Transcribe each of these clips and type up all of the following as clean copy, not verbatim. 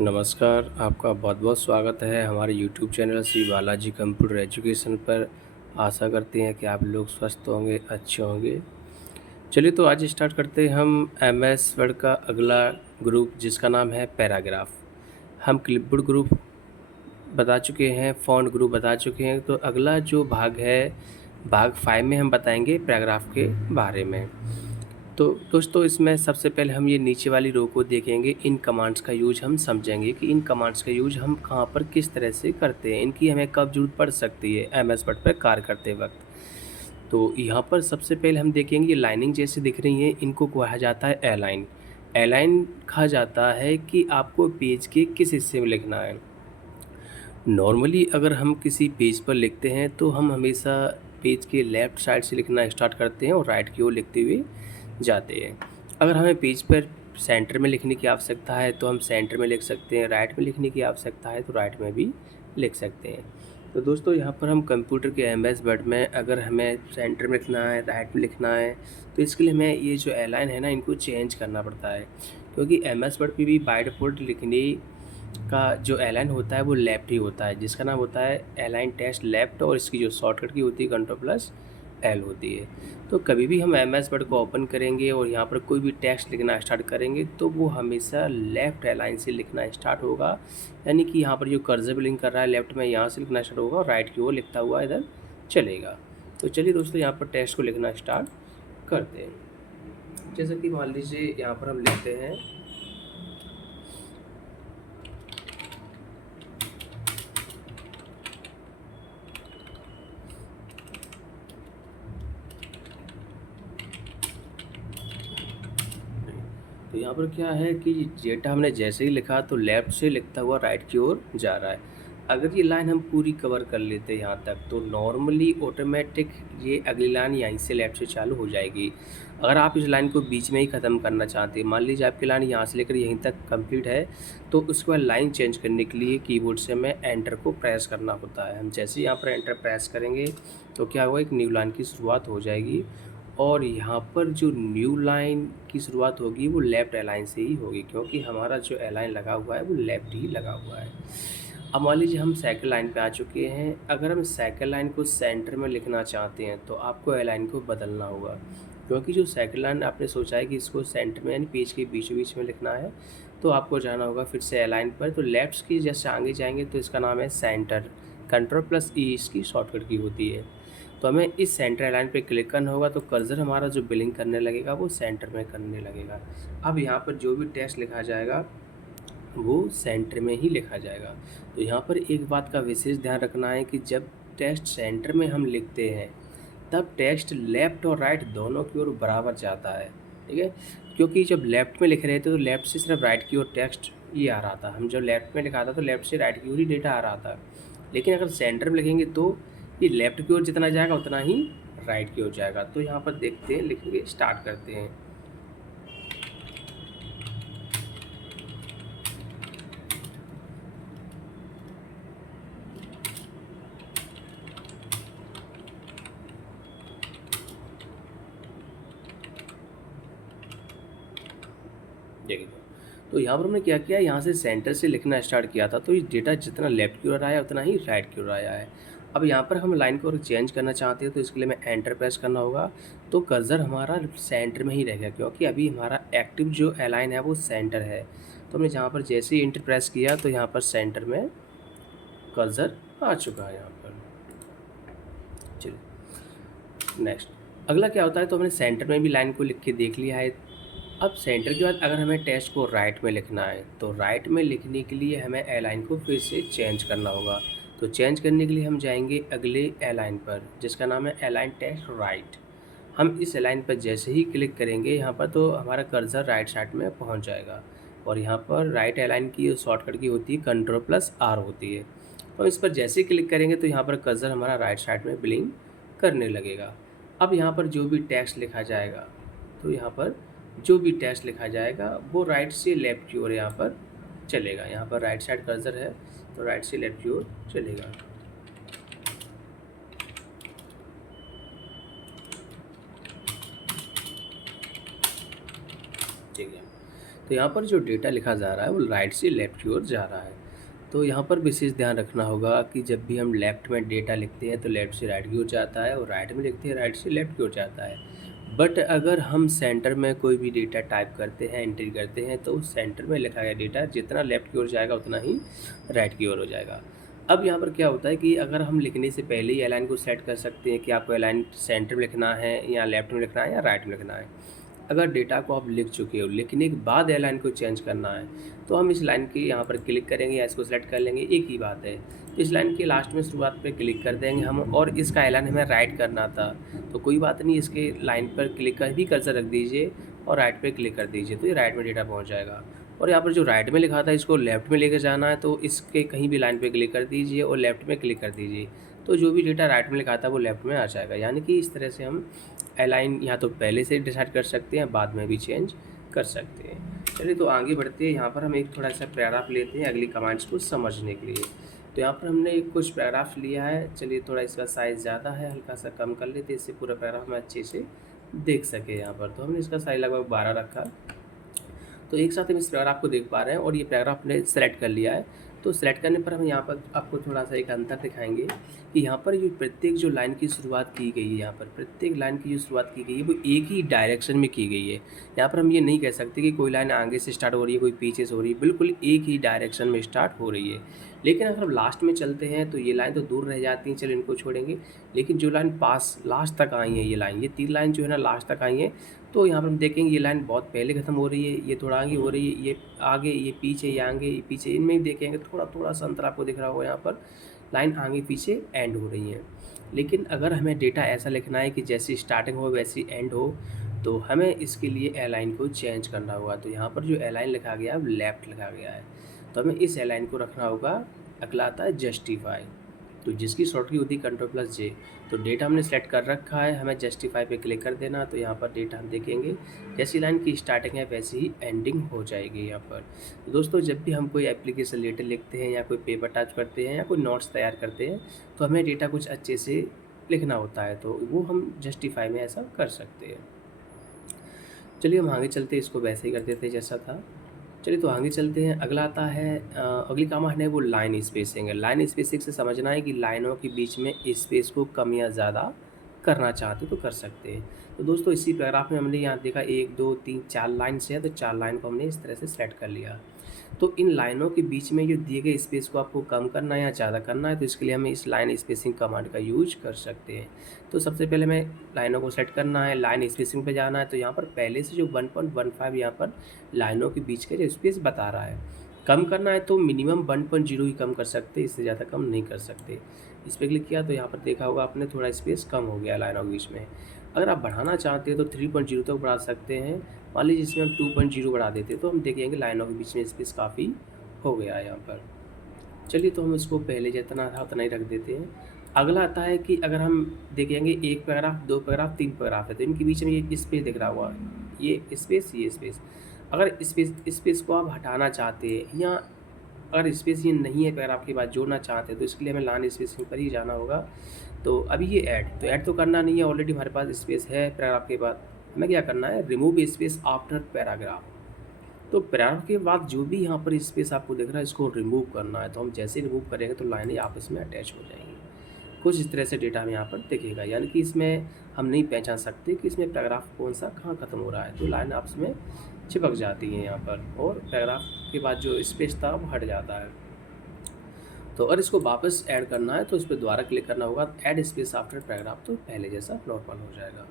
नमस्कार, आपका बहुत-बहुत स्वागत है हमारे YouTube channel Shri Balaji computer education पर। आशा करते हैं कि आप लोग स्वस्थ होंगे, अच्छे होंगे। चलिए तो आज स्टार्ट करते हैं हम एमएस वर्ड का अगला ग्रुप जिसका नाम है पैराग्राफ। हम क्लिपबोर्ड ग्रुप बता चुके हैं, फ़ॉन्ट ग्रुप बता चुके हैं, तो अगला जो भाग है, भाग 5 में हम बताएँगे पैराग्राफ के बारे में। तो दोस्तों इसमें सबसे पहले हम ये नीचे वाली रो को देखेंगे, इन कमांड्स का यूज़ हम समझेंगे कि इन कमांड्स का यूज़ हम कहाँ पर किस तरह से करते हैं, इनकी हमें कब ज़रूरत पड़ सकती है एमएस वर्ड पर कार्य करते वक़्त। तो यहाँ पर सबसे पहले हम देखेंगे ये लाइनिंग जैसे दिख रही हैं, इनको कहा जाता है एलाइन। एलाइन कहा जाता है कि आपको पेज के किस हिस्से में लिखना है। नॉर्मली अगर हम किसी पेज पर लिखते हैं तो हम हमेशा पेज के लेफ़्ट साइड से लिखना स्टार्ट करते हैं और राइट की ओर लिखते हुए जाते हैं। अगर हमें पेज पर सेंटर में लिखने की आवश्यकता है तो हम सेंटर में लिख सकते हैं, राइट में लिखने की आवश्यकता है तो राइट में भी लिख सकते हैं। तो दोस्तों यहाँ पर हम कंप्यूटर के एमएस वर्ड में अगर हमें सेंटर में लिखना है, राइट में लिखना है, तो इसके लिए हमें ये जो एलाइन है ना, इनको चेंज करना पड़ता है। क्योंकि एमएस वर्ड पे भी बाय डिफ़ॉल्ट लिखने का जो एलाइन होता है वो लेफ़्ट ही होता है, जिसका नाम होता है एलाइन टेस्ट लेफ़्ट, और इसकी जो शॉर्टकट की होती है कंट्रोल प्लस एल होती है। तो कभी भी हम एमएस वर्ड को ओपन करेंगे और यहाँ पर कोई भी टेक्स्ट लिखना स्टार्ट करेंगे तो वो हमेशा लेफ़्ट एलाइन से लिखना स्टार्ट होगा। यानी कि यहाँ पर जो कर्सर ब्लिंक कर रहा है लेफ़्ट में, यहाँ से लिखना स्टार्ट होगा और राइट की ओर लिखता हुआ इधर चलेगा। तो चलिए दोस्तों यहाँ पर टेक्स्ट को लिखना स्टार्ट करते हैं। जैसे कि मान लीजिए यहाँ पर हम लिखते हैं तो यहाँ पर क्या है कि डेटा हमने जैसे ही लिखा तो लेफ़्ट से लिखता हुआ राइट की ओर जा रहा है। अगर ये लाइन हम पूरी कवर कर लेते हैं यहाँ तक तो नॉर्मली ऑटोमेटिक ये अगली लाइन यहीं से लेफ़्ट से चालू हो जाएगी। अगर आप इस लाइन को बीच में ही ख़त्म करना चाहते हैं, मान लीजिए आपकी लाइन यहाँ से लेकर यहीं तक कंप्लीट है, तो उसके बाद लाइन चेंज करने के लिए कीबोर्ड से हमें एंटर को प्रेस करना होता है। हम जैसे ही यहाँ पर एंटर प्रेस करेंगे तो क्या होगा, एक न्यू लाइन की शुरुआत हो जाएगी और यहाँ पर जो न्यू लाइन की शुरुआत होगी वो लेफ़्ट अलाइन से ही होगी, क्योंकि हमारा जो अलाइन लगा हुआ है वो लेफ़्ट ही लगा हुआ है। अब मान लीजिए हम सेकंड लाइन पे आ चुके हैं। अगर हम सेकंड लाइन को सेंटर में लिखना चाहते हैं तो आपको अलाइन को बदलना होगा, क्योंकि जो सेकंड लाइन आपने सोचा है कि इसको सेंटर में यानी पेज के बीचों बीच में लिखना है, तो आपको जाना होगा फिर से अलाइन पर। तो लेफ्ट की जैसे आगे जाएंगे तो इसका नाम है सेंटर, कंट्रोल प्लस ई इसकी शॉर्टकट की होती है। तो हमें इस सेंटर अलाइन पे क्लिक करना होगा तो कर्सर हमारा जो बिलिंग करने लगेगा वो सेंटर में करने लगेगा। अब यहाँ पर जो भी टेक्स्ट लिखा जाएगा वो सेंटर में ही लिखा जाएगा। तो यहाँ पर एक बात का विशेष ध्यान रखना है कि जब टेक्स्ट सेंटर में हम लिखते हैं तब टेक्स्ट लेफ़्ट और राइट दोनों की ओर बराबर जाता है, ठीक है। क्योंकि जब लेफ़्ट में लिख रहे थे तो लेफ़्ट से सिर्फ राइट की ओर टेक्स्ट ये आ रहा था, हम जब लेफ़्ट में लिखा था तो लेफ़्ट से राइट की ओर ही डेटा आ रहा था। लेकिन अगर सेंटर में लिखेंगे तो ये लेफ़्ट की ओर जितना जाएगा उतना ही राइट की ओर जाएगा। तो यहाँ पर देखते हैं, लिखेंगे, स्टार्ट करते हैं। देखिए, तो यहाँ पर हमने क्या किया, यहाँ से सेंटर से लिखना स्टार्ट किया था तो ये डेटा जितना लेफ़्ट की ओर आया उतना ही राइट की ओर आया है। अब यहाँ पर हम लाइन को चेंज करना चाहते हैं तो इसके लिए हमें एंटर प्रेस करना होगा। तो कर्सर हमारा सेंटर में ही रहेगा, क्योंकि अभी हमारा एक्टिव जो अलाइन है वो सेंटर है। तो हमने जहाँ पर जैसे ही एंटर प्रेस किया तो यहाँ पर सेंटर में कर्सर आ चुका है यहाँ पर। चलिए नेक्स्ट, अगला क्या होता है, तो हमने सेंटर में भी लाइन को लिख के देख लिया है। अब सेंटर के बाद अगर हमें टेक्स्ट को राइट में लिखना है तो राइट में लिखने के लिए हमें अलाइन को फिर से चेंज करना होगा। तो चेंज करने के लिए हम जाएंगे अगले अलाइन पर जिसका नाम है अलाइन टेक्स्ट राइट। हम इस अलाइन पर जैसे ही क्लिक करेंगे यहाँ पर तो हमारा कर्सर राइट साइड में पहुँच जाएगा और यहाँ पर राइट अलाइन की शॉर्टकट की होती है कंट्रोल प्लस आर होती है। तो इस पर जैसे ही क्लिक करेंगे तो यहाँ पर कर्सर हमारा राइट साइड में ब्लिंक करने लगेगा। अब यहाँ पर जो भी टेक्स्ट लिखा जाएगा तो यहाँ पर जो भी टेक्स्ट लिखा जाएगा वो राइट से लेफ़्ट की ओर यहाँ पर चलेगा। यहाँ पर राइट साइड कर्सर है तो राइट से लेफ़्ट की ओर चलेगा। ठीक है, तो यहाँ पर जो डेटा लिखा जा रहा है वो राइट से लेफ़्ट की ओर जा रहा है। तो यहाँ पर विशेष ध्यान रखना होगा कि जब भी हम लेफ़्ट में डेटा लिखते हैं तो लेफ़्ट से राइट की ओर जाता है और राइट में लिखते हैं राइट से लेफ़्ट की ओर जाता है। बट अगर हम सेंटर में कोई भी डेटा टाइप करते हैं, एंट्री करते हैं, तो उस सेंटर में लिखा गया डेटा जितना लेफ़्ट की ओर जाएगा उतना ही राइट की ओर हो जाएगा। अब यहाँ पर क्या होता है कि अगर हम लिखने से पहले ही अलाइन को सेट कर सकते हैं कि आपको अलाइन सेंटर में लिखना है या लेफ़्ट में लिखना है या राइट में लिखना है। अगर डेटा को आप लिख चुके हो, लिखने के बाद एयरलाइन को चेंज करना है, तो हम इस लाइन के यहाँ पर क्लिक करेंगे या इसको सेलेक्ट कर लेंगे, एक ही बात है। तो इस लाइन के लास्ट में शुरुआत पे क्लिक कर देंगे हम और इसका एयरलाइन हमें राइट करना था, तो कोई बात नहीं, इसके लाइन पर क्लिक कर भी कर्सर रख दीजिए और राइट पे क्लिक कर दीजिए, तो ये राइट में डेटा पहुँच जाएगा। और यहाँ पर जो राइट में लिखा था इसको लेफ़्ट में लेकर जाना है, तो इसके कहीं भी लाइन पे क्लिक कर दीजिए और लेफ़्ट में क्लिक कर दीजिए। तो जो भी डेटा राइट में लिखा था वो लेफ़्ट में आ जाएगा। यानी कि इस तरह से हम अलाइन या तो पहले से डिसाइड कर सकते हैं, बाद में भी चेंज कर सकते हैं। चलिए तो आगे बढ़ते हैं। यहाँ पर हम एक थोड़ा सा पैराग्राफ लेते हैं अगली कमांड्स को समझने के लिए। तो यहाँ पर हमने कुछ पैराग्राफ लिया है। चलिए थोड़ा इसका साइज़ ज़्यादा है, हल्का सा कम कर लेते हैं, इससे पूरा पैराग्राफ हम अच्छे से देख सके। यहाँ पर तो हमने इसका साइज़ लगभग 12 रखा। तो एक साथ हम इस पैराग्राफ को देख पा रहे हैं और ये पैराग्राफ हमने सेलेक्ट कर लिया है। तो सेलेक्ट करने पर हम यहाँ पर आपको थोड़ा सा एक अंतर दिखाएंगे कि यहाँ पर ये प्रत्येक जो लाइन की शुरुआत की गई है, यहाँ पर प्रत्येक लाइन की जो शुरुआत की गई है वो एक ही डायरेक्शन में की गई है। यहाँ पर हम ये नहीं कह सकते कि कोई लाइन आगे से स्टार्ट हो रही है, कोई पीछे से हो रही है, बिल्कुल एक ही डायरेक्शन में स्टार्ट हो रही है। लेकिन अगर हम लास्ट में चलते हैं तो ये लाइन तो दूर रह जाती हैं, चलो इनको छोड़ेंगे। लेकिन जो लाइन पास लास्ट तक आई है, ये 3 लाइन जो है ना लास्ट तक आई हैं, तो यहाँ पर हम देखेंगे ये लाइन बहुत पहले ख़त्म हो रही है, ये थोड़ा आगे हो रही है, ये आगे, ये पीछे, ये आगे, ये पीछे, इनमें ही देखेंगे थोड़ा सा अंतर आपको दिख रहा होगा। यहाँ पर लाइन आगे पीछे एंड हो रही है। लेकिन अगर हमें डेटा ऐसा लिखना है कि जैसी स्टार्टिंग हो वैसी एंड हो, तो हमें इसके लिए अलाइन को चेंज करना होगा। तो यहाँ पर जो अलाइन लिखा गया है वो लेफ़्ट लिखा गया है, तो हमें इस अलाइन को रखना होगा। अगला आता है जस्टिफाई, तो जिसकी शॉर्टकट होती है Ctrl+J। तो डेटा हमने सेलेक्ट कर रखा है, हमें जस्टिफाई पे क्लिक कर देना। तो यहाँ पर डेटा हम देखेंगे जैसी लाइन की स्टार्टिंग है वैसी ही एंडिंग हो जाएगी यहाँ पर। तो दोस्तों जब भी हम कोई एप्लीकेशन लेटर लिखते हैं या कोई पेपर टाइप करते हैं या कोई नोट्स तैयार करते हैं, तो हमें डेटा कुछ अच्छे से लिखना होता है, तो वो हम जस्टिफाई में ऐसा कर सकते हैं। चलिए हम आगे चलते हैं, इसको वैसे ही कर देते हैं जैसा था। चलिए तो आगे चलते हैं। अगला आता है अगली कमांड है वो लाइन स्पेसिंग है। लाइन स्पेसिंग से समझना है कि लाइनों के बीच में स्पेस को कम या ज़्यादा करना चाहते तो कर सकते हैं। तो दोस्तों इसी पैराग्राफ में हमने यहाँ देखा 1 2 3 4 लाइन से है, तो 4 लाइन को हमने इस तरह से सेलेक्ट कर लिया। तो इन लाइनों के बीच में जो दिए गए स्पेस को आपको कम करना है या ज़्यादा करना है, तो इसके लिए हमें इस लाइन स्पेसिंग कमांड का यूज कर सकते हैं। तो सबसे पहले हमें लाइनों को सेट करना है, लाइन स्पेसिंग पे जाना है। तो यहाँ पर पहले से जो 1.15 यहाँ पर लाइनों के बीच का जो स्पेस बता रहा है, कम करना है तो मिनिमम 1.0 ही कम कर सकते, इससे ज़्यादा कम नहीं कर सकते। इस पर क्लिक किया तो यहाँ पर देखा होगा आपने थोड़ा स्पेस कम हो गया लाइनों के बीच में। अगर आप बढ़ाना चाहते हैं तो 3.0 तक बढ़ा सकते हैं। मान लीजिए इसमें हम 2.0 बढ़ा देते तो हम देखेंगे लाइनों के बीच में स्पेस काफ़ी हो गया है यहाँ पर। चलिए तो हम इसको पहले जितना था उतना ही रख देते हैं। अगला आता है कि अगर हम देखेंगे 1 पैराग्राफ, 2 पैराग्राफ, 3 पैराग्राफ है, तो इनके बीच में ये स्पेस दिख रहा होगा, ये स्पेस। अगर स्पेस को आप हटाना चाहते हैं या अगर स्पेस ये नहीं है पैराग्राफ के बाद जोड़ना चाहते हैं, तो इसके लिए हमें लाइन स्पेसिंग पर ही जाना होगा। तो अभी ये ऐड तो करना नहीं है, ऑलरेडी हमारे पास स्पेस है पैराग्राफ के बाद। हमें क्या करना है, रिमूव स्पेस आफ्टर पैराग्राफ। तो पैराग्राफ के बाद जो भी यहाँ पर स्पेस आपको दिख रहा है इसको रिमूव करना है। तो हम जैसे रिमूव करेंगे तो लाइनें आपस में अटैच हो जाएंगी। कुछ इस तरह से डेटा हमें यहाँ पर दिखेगा, यानी कि इसमें हम नहीं पहचान सकते कि इसमें पैराग्राफ कौन सा कहाँ ख़त्म हो रहा है। तो लाइन आपस में चिपक जाती हैं यहाँ पर और पैराग्राफ के बाद जो स्पेस था वो हट जाता है। तो अगर इसको वापस ऐड करना है तो इस पर दोबारा क्लिक करना होगा, ऐड स्पेस आफ्टर पैराग्राफ, तो पहले जैसा नॉर्मल हो जाएगा।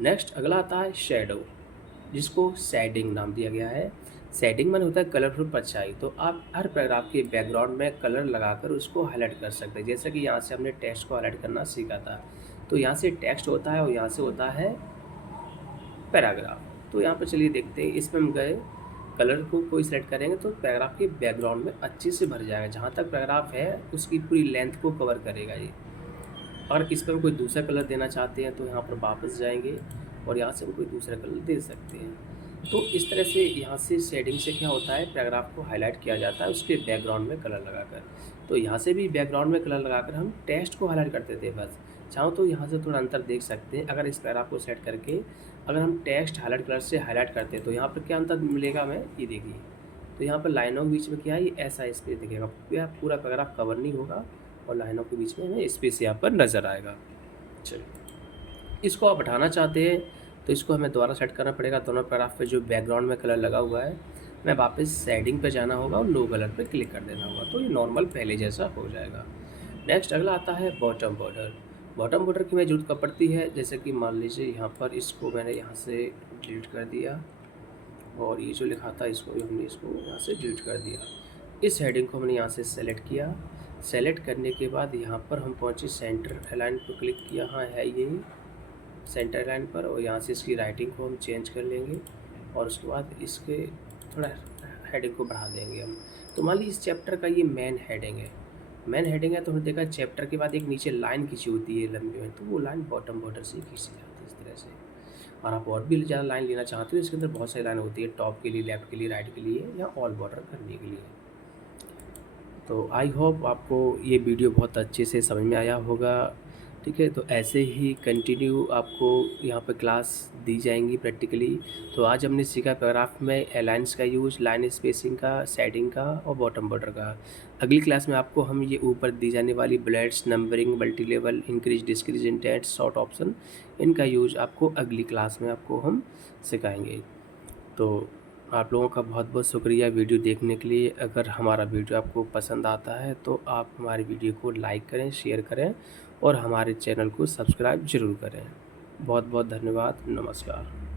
नेक्स्ट अगला आता है शेडो, जिसको शेडिंग नाम दिया गया है। शेडिंग माने होता है कलरफुल परछाई। तो आप हर पैराग्राफ के बैकग्राउंड में कलर लगाकर उसको हाईलाइट कर सकते हैं। जैसे कि यहाँ से हमने टेक्स्ट को हाईलाइट करना सीखा था, तो यहाँ से टेक्स्ट होता है और यहाँ से होता है पैराग्राफ। तो यहाँ पर चलिए देखते हैं, इसमें हम गए कलर को कोई सेलेक्ट करेंगे तो पैराग्राफ के बैकग्राउंड में अच्छे से भर जाएगा। जहाँ तक पैराग्राफ है उसकी पूरी लेंथ को कवर करेगा ये। और इस पर हम कोई दूसरा कलर देना चाहते हैं तो यहाँ पर वापस जाएंगे और यहाँ से हम कोई दूसरा कलर दे सकते हैं। तो इस तरह से यहाँ से शेडिंग से क्या होता है, पैराग्राफ को हाईलाइट किया जाता है उसके बैकग्राउंड में कलर लगाकर। तो यहाँ से भी बैकग्राउंड में कलर लगाकर हम टेक्स्ट को हाईलाइट करते थे बस। चाहो तो यहाँ से थोड़ा अंतर देख सकते हैं। अगर इस पैराग्राफ को सेट करके अगर हम टेक्स्ट हाइलाइट कलर से हाइलाइट करते हैं तो यहाँ पर क्या अंतर मिलेगा हमें, ये देखिए। तो यहाँ पर लाइनों के बीच में क्या है, ये ऐसा स्पेस दिखेगा, यह पूरा पैराग्राफ कवर नहीं होगा और लाइनों के बीच में हमें स्पेस यहाँ पर नज़र आएगा। चलिए, इसको आप हटाना चाहते हैं तो इसको हमें दोबारा सेट करना पड़ेगा। दोनों पैराग्राफ पे जो बैकग्राउंड में कलर लगा हुआ है, हमें वापस शेडिंग पे जाना होगा और नो कलर पे क्लिक कर देना होगा, तो ये नॉर्मल पहले जैसा हो जाएगा। नेक्स्ट अगला आता है बॉटम बॉर्डर। बॉटम बॉर्डर की हमें जरूरत कब पड़ती है, जैसे कि मान लीजिए यहाँ पर इसको मैंने यहाँ से डिलीट कर दिया और ये जो लिखा था इसको भी हमने इसको यहाँ से डिलीट कर दिया। इस हेडिंग को हमने यहाँ से सेलेक्ट किया। सेलेक्ट करने के बाद यहाँ पर हम पहुँचे सेंटर अलाइन पर क्लिक किया, हाँ है ये सेंटर लाइन पर, और यहाँ से इसकी राइटिंग को हम चेंज कर लेंगे और उसके बाद इसके थोड़ा हेडिंग को बढ़ा देंगे हम। तो मान लीजिए इस चैप्टर का ये मेन हेडिंग है। मेन हेडिंग है तो हमने देखा चैप्टर के बाद एक नीचे लाइन खींची होती है लंबी में, तो वो लाइन बॉटम बॉर्डर से खींची जाती है इस तरह से। और आप और भी ज़्यादा लाइन लेना चाहते हो, इसके अंदर बहुत सारी लाइन होती है, टॉप के लिए, लेफ्ट के लिए, राइट के लिए या ऑल बॉर्डर करने के लिए। तो आई होप आपको ये वीडियो बहुत अच्छे से समझ में आया होगा। ठीक है, तो ऐसे ही कंटिन्यू आपको यहाँ पे क्लास दी जाएंगी प्रैक्टिकली। तो आज हमने सीखा पैराग्राफ में अलाइंस का यूज़, लाइन स्पेसिंग का, शेडिंग का और बॉटम बॉर्डर का। अगली क्लास में आपको हम ये ऊपर दी जाने वाली bullets, numbering, multi level, increase, decrease, intent, short option, इनका यूज़ आपको अगली क्लास में आपको हम सिखाएंगे। तो आप लोगों का बहुत बहुत शुक्रिया वीडियो देखने के लिए। अगर हमारा वीडियो आपको पसंद आता है तो आप हमारी वीडियो को लाइक करें, शेयर करें और हमारे चैनल को सब्सक्राइब ज़रूर करें। बहुत बहुत धन्यवाद, नमस्कार।